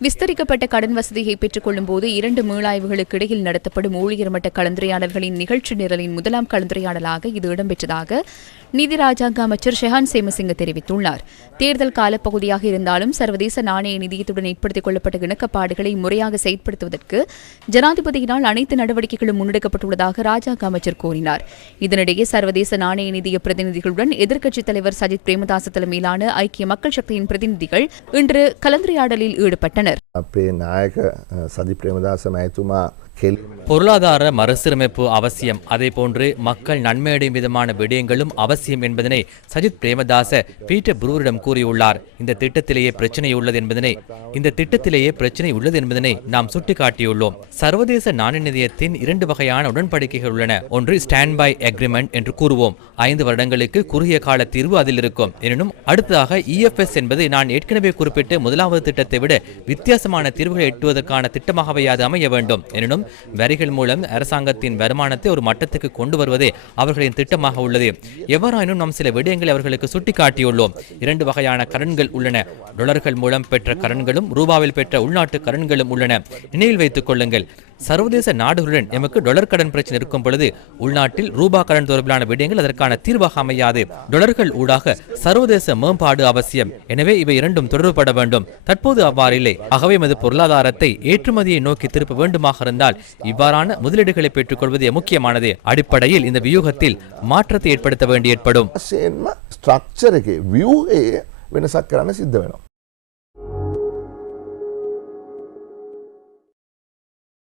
விஸ்தரிக்கப்பட்ட கடன் வசதியை பெற்றுக் போது இரண்டு மீளாய்வுகளுக்கு இடையில் நடத்தப்படும் ஊழியர் மட்ட கலந்துரையாடல்களின் நிகழ்ச்சி நிரலின் முதலாம் கலந்துரையாடலாக இது இடம்பெற்றதாக நிதி ராஜாங்க அமைச்சர் ஷெஹான் சேமசிங்க தெரிவித்துள்ளார். தேர்தல் காலப்பகுதியாக இருந்தாலும் சர்வதேச நாணய நிதியத்துடன் ஏற்படுத்திக் கொள்ளப்பட்ட இணக்கப்பாடுகளை முறையாக செயற்படுத்துவதற்கு ஜனாதிபதியினால் அனைத்து நடவடிக்கைகளும் முன்னெடுக்கப்பட்டுள்ளதாக ராஜாங்க அமைச்சர் கூறினார். இதனிடையே சர்வதேச நாணய நிதிய பிரதிநிதிகளுடன் எதிர்க்கட்சித் தலைவர் சஜித் பிரேமதாச தலைமையிலான ஐக்கிய மக்கள் சக்தியின் பிரதிநிதிகள் இன்று கலந்துரையாடலில் ஈடுபட்டனர். பொருளாதார மறுசீரமைப்பு அவசியம். அதேபோன்று மக்கள் நன்மையடையும் விதமான விடயங்களும் அவசியம். என்பதனை சஜித் பிரேமதாச பீட்டர் புரூரிடம் கூறியுள்ளார். இந்த திட்டத்திலேயே பிரச்சனை உள்ளது என்பதனை இந்த திட்டத்திலேயே பிரச்சனை உள்ளது என்பதனை நாம் சுட்டிக்காட்டியுள்ளோம். சர்வதேச நாணய நிதியத்தின் இரண்டு வகையான உடன்படிக்கைகள் உள்ளன. ஒன்று ஸ்டாண்ட் பை அக்ரிமெண்ட் என்று கூறுவோம். ஐந்து வருடங்களுக்கு குறுகிய கால தீர்வு அதில் இருக்கும். எனினும் அடுத்ததாக இஎஃப்எஸ் என்பது நான் ஏற்கனவே குறிப்பிட்டு முதலாவது திட்டத்தை விட வித்தியாசமான தீர்வுகளை எட்டுவதற்கான திட்டமாகவே அது அமைய வேண்டும். எனினும் வரிகள் மூலம் அரசாங்கத்தின் வருமானத்தை ஒரு மட்டத்துக்கு கொண்டு வருவதே அவர்களின் திட்டமாக உள்ளது. எவ்வாறாயினும் நாம் சில விடயங்களை அவர்களுக்கு சுட்டிக்காட்டியுள்ளோம். இரண்டு வகையான கடன்கள் உள்ளன. டொலர்கள் மூலம் பெற்ற கடன்களும் ரூபாவில் பெற்ற உள்நாட்டு கடன்களும் உள்ளன. நினைவில் வைத்துக் கொள்ளுங்கள். சர்வதேச நாடுகளுடன் எமக்கு டொலர் கடன் பிரச்சனை இருக்கும் பொழுது உள்நாட்டில் ரூபா கடன் தொடர்பிலான விடயங்கள் அதற்கான தீர்வாக அமையாது டொலர்கள் ஊடாக சர்வதேச மேம்பாடு அவசியம் எனவே இவை இரண்டும் தொடர்புபட வேண்டும் தற்போது அவ்வாறு இல்லை ஆகவே எமது பொருளாதாரத்தை ஏற்றுமதியை நோக்கி திருப்ப வேண்டுமாக இருந்தால் இவ்வாறான முதலீடுகளை பெற்றுக்கொள்வதே முக்கியமானது அடிப்படையில் இந்த வியூகத்தில் மாற்றத்தை ஏற்படுத்த வேண்டி ஏற்படும் වශයෙන්ම ස්ට්‍රක්චර එක විය් වෙනසක් කරන්න සිද්ධ වෙනවා.